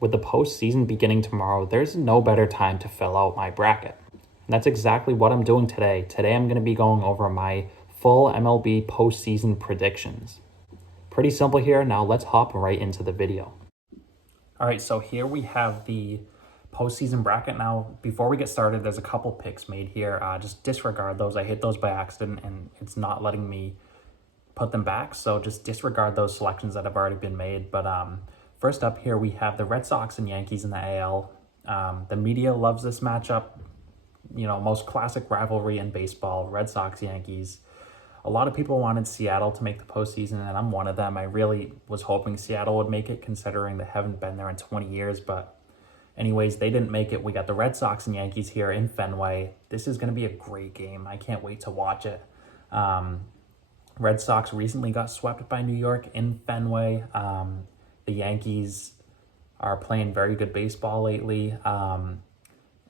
With the postseason beginning tomorrow, there's no better time to fill out my bracket. And that's exactly what I'm doing today. Today I'm going to be going over my full MLB postseason predictions. Pretty simple here. Now let's hop right into the video. All right, so here we have the postseason bracket. Now, before we get started, there's a couple picks made here. Just disregard those. I hit those by accident and it's not letting me put them back. So just disregard those selections that have already been made. But first up here, we have the Red Sox and Yankees in the AL. The media loves this matchup. You know, most classic rivalry in baseball, Red Sox, Yankees. A lot of people wanted Seattle to make the postseason, and I'm one of them. I really was hoping Seattle would make it, considering they haven't been there in 20 years. But anyways, they didn't make it. We got the Red Sox and Yankees here in Fenway. This is going to be a great game. I can't wait to watch it. Red Sox recently got swept by New York in Fenway. The Yankees are playing very good baseball lately.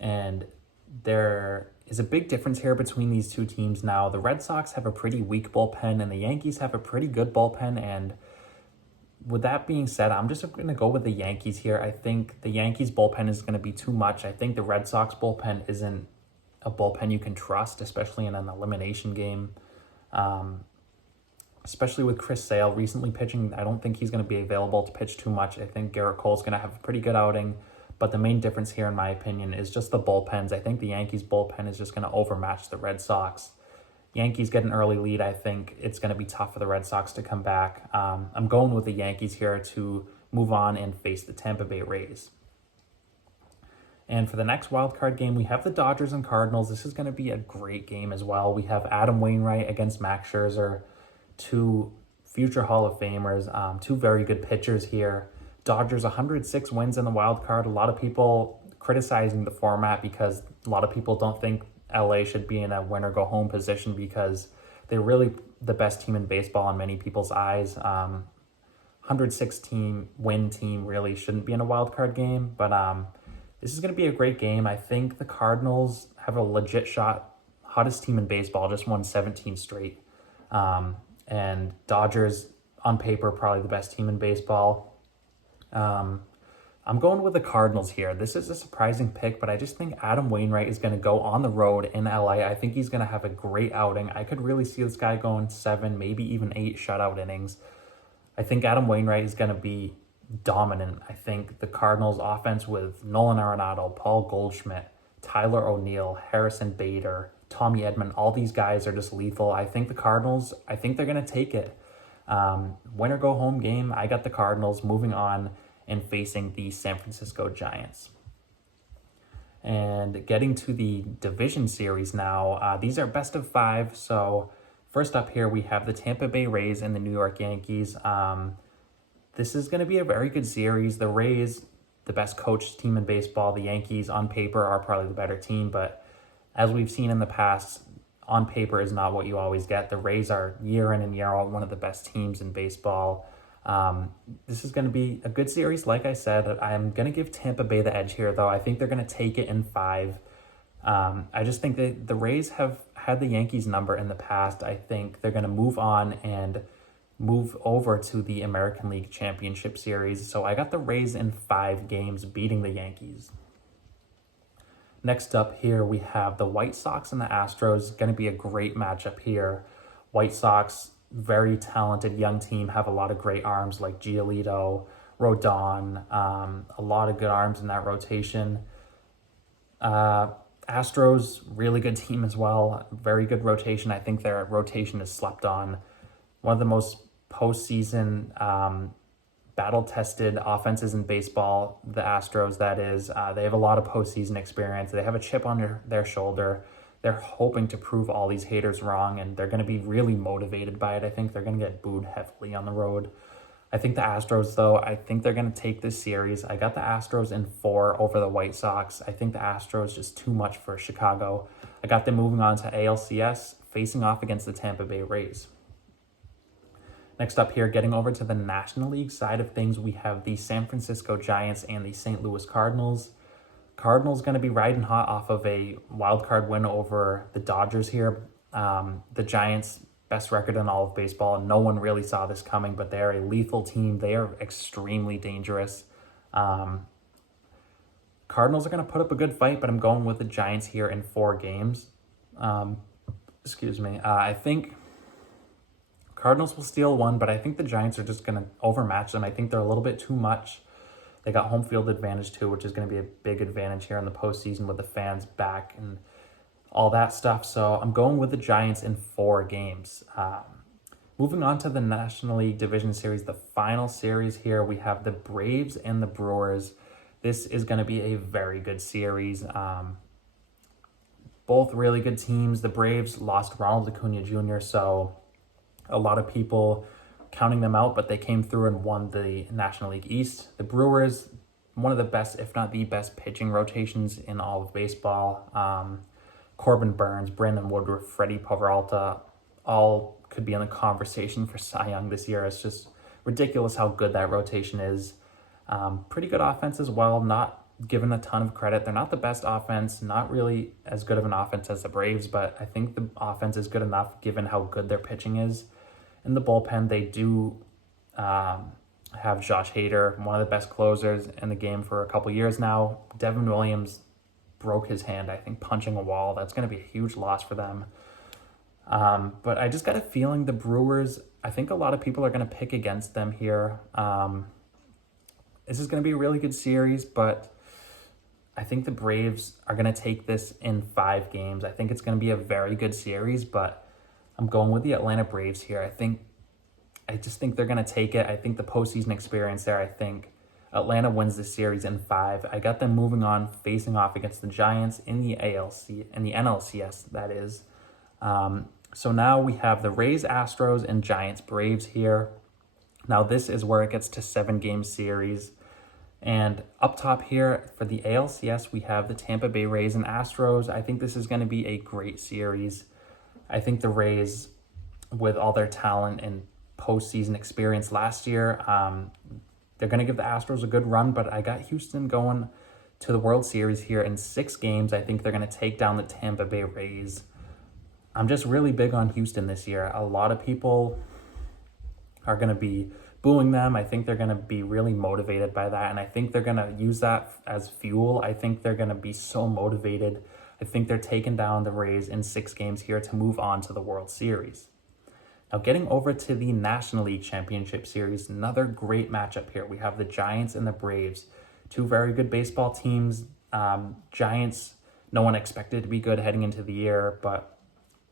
And there is a big difference here between these two teams now. The Red Sox have a pretty weak bullpen and the Yankees have a pretty good bullpen. And with that being said, I'm just going to go with the Yankees here. I think the Yankees bullpen is going to be too much. I think the Red Sox bullpen isn't a bullpen you can trust, especially in an elimination game. Especially with Chris Sale recently pitching. I don't think he's going to be available to pitch too much. I think Garrett Cole's going to have a pretty good outing. But the main difference here, in my opinion, is just the bullpens. I think the Yankees bullpen is just going to overmatch the Red Sox. Yankees get an early lead. I think it's going to be tough for the Red Sox to come back. I'm going with the Yankees here to move on and face the Tampa Bay Rays. And for the next wildcard game, we have the Dodgers and Cardinals. This is going to be a great game as well. We have Adam Wainwright against Max Scherzer. Two future Hall of Famers, two very good pitchers here. Dodgers 106 wins in the wild card. A lot of people criticizing the format because a lot of people don't think LA should be in a win or go home position because they're really the best team in baseball in many people's eyes. 106 win team really shouldn't be in a wild card game, but this is going to be a great game. I think the Cardinals have a legit shot. Hottest team in baseball, just won 17 straight. And Dodgers, on paper, probably the best team in baseball. I'm going with the Cardinals here. This is a surprising pick, but I just think Adam Wainwright is going to go on the road in LA. I think he's going to have a great outing. I could really see this guy going 7, maybe even 8 shutout innings. I think Adam Wainwright is going to be dominant. I think the Cardinals offense with Nolan Arenado, Paul Goldschmidt, Tyler O'Neill, Harrison Bader, Tommy Edman, all these guys are just lethal. I think the Cardinals, I think they're going to take it. Win or go home game, I got the Cardinals moving on and facing the San Francisco Giants. And getting to the division series now, these are best of 5. So first up here, we have the Tampa Bay Rays and the New York Yankees. This is going to be a very good series. The Rays, the best coached team in baseball. The Yankees, on paper, are probably the better team, but as we've seen in the past, on paper is not what you always get. The Rays are year in and year out one of the best teams in baseball. This is going to be a good series. Like I said, I'm going to give Tampa Bay the edge here, though. I think they're going to take it in 5. I just think that the Rays have had the Yankees number in the past. I think they're going to move on and move over to the American League Championship Series. So I got the Rays in 5 games beating the Yankees. Next up here, we have the White Sox and the Astros. Going to be a great matchup here. White Sox, very talented young team, have a lot of great arms like Giolito, Rodon, a lot of good arms in that rotation. Astros, really good team as well. Very good rotation. I think their rotation is slept on. One of the most postseason battle-tested offenses in baseball, the Astros, that is. They have a lot of postseason experience. They have a chip on their shoulder. They're hoping to prove all these haters wrong, and they're going to be really motivated by it. I think they're going to get booed heavily on the road. I think the Astros, though, I think they're going to take this series. I got the Astros in 4 over the White Sox. I think the Astros just too much for Chicago. I got them moving on to ALCS, facing off against the Tampa Bay Rays. Next up here, getting over to the National League side of things, we have the San Francisco Giants and the St. Louis Cardinals. Cardinals going to be riding hot off of a wild card win over the Dodgers here. The Giants, best record in all of baseball. No one really saw this coming, but they are a lethal team. They are extremely dangerous. Cardinals are going to put up a good fight, but I'm going with the Giants here in 4 games. I think Cardinals will steal one, but I think the Giants are just going to overmatch them. I think they're a little bit too much. They got home field advantage too, which is going to be a big advantage here in the postseason with the fans back and all that stuff. So I'm going with the Giants in 4 games. Moving on to the National League Division Series, the final series here, we have the Braves and the Brewers. This is going to be a very good series. Both really good teams. The Braves lost Ronald Acuna Jr., so a lot of people counting them out, but they came through and won the National League East. The Brewers, one of the best, if not the best, pitching rotations in all of baseball. Corbin Burns, Brandon Woodruff, Freddie Peralta, all could be in the conversation for Cy Young this year. It's just ridiculous how good that rotation is. Pretty good offense as well, not given a ton of credit. They're not the best offense, not really as good of an offense as the Braves, but I think the offense is good enough given how good their pitching is. In the bullpen, they do have Josh Hader, one of the best closers in the game for a couple years now. Devin Williams broke his hand, I think, punching a wall. That's going to be a huge loss for them. But I just got a feeling the Brewers, I think a lot of people are going to pick against them here. This is going to be a really good series, but I think the Braves are going to take this in 5 games. I think it's going to be a very good series, but I'm going with the Atlanta Braves here. I just think they're going to take it. I think the postseason experience there, I think Atlanta wins the series in 5. I got them moving on, facing off against the Giants in the NLCS, that is. So now we have the Rays, Astros, and Giants, Braves here. Now this is where it gets to 7-game series. And up top here for the ALCS, we have the Tampa Bay Rays and Astros. I think this is going to be a great series. I think the Rays, with all their talent and postseason experience last year, they're going to give the Astros a good run, but I got Houston going to the World Series here in 6 games. I think they're going to take down the Tampa Bay Rays. I'm just really big on Houston this year. A lot of people are going to be booing them. I think they're going to be really motivated by that, and I think they're going to use that as fuel. I think they're going to be so motivated. I think they're taking down the Rays in 6 games here to move on to the World Series. Now, getting over to the National League Championship Series, another great matchup here. We have the Giants and the Braves, 2 very good baseball teams. Giants, no one expected to be good heading into the year, but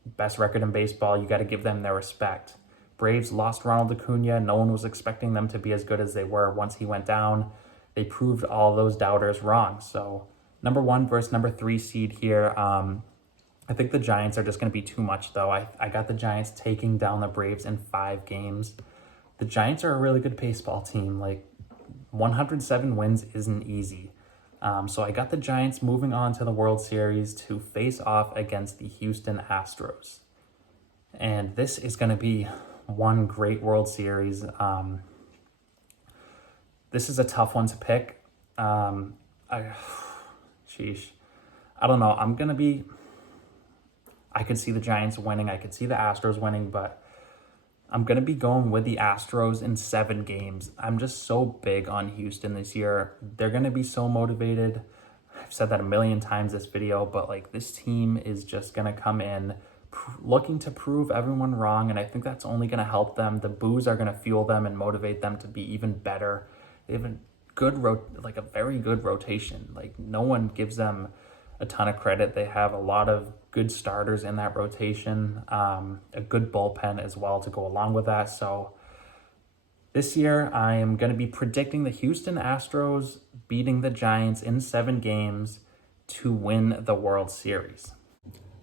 best record in baseball, you got to give them their respect. Braves lost Ronald Acuna. No one was expecting them to be as good as they were once he went down. They proved all those doubters wrong. So number 1 versus number 3 seed here. I think the Giants are just going to be too much, though. I got the Giants taking down the Braves in 5 games. The Giants are a really good baseball team. 107 wins isn't easy. So I got the Giants moving on to the World Series to face off against the Houston Astros. And this is going to be one great World Series. This is a tough one to pick. I don't know. I could see the Giants winning. I could see the Astros winning, but I'm going to be going with the Astros in 7 games. I'm just so big on Houston this year. They're going to be so motivated. I've said that a million times this video, but this team is just going to come in looking to prove everyone wrong, and I think that's only going to help them. The boos are going to fuel them and motivate them to be even better. They have a very good rotation. No one gives them a ton of credit. They have a lot of good starters in that rotation, a good bullpen as well to go along with that. So this year, I am going to be predicting the Houston Astros beating the Giants in 7 games to win the World Series.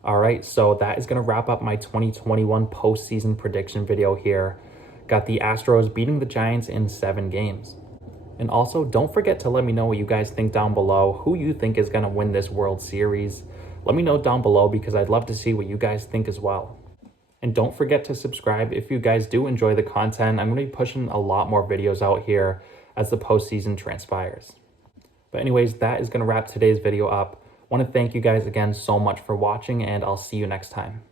All right, so that is going to wrap up my 2021 postseason prediction video here. Got the Astros beating the Giants in 7 games. And also, don't forget to let me know what you guys think down below, who you think is going to win this World Series. Let me know down below because I'd love to see what you guys think as well. And don't forget to subscribe if you guys do enjoy the content. I'm going to be pushing a lot more videos out here as the postseason transpires. But anyways, that is going to wrap today's video up. I want to thank you guys again so much for watching, and I'll see you next time.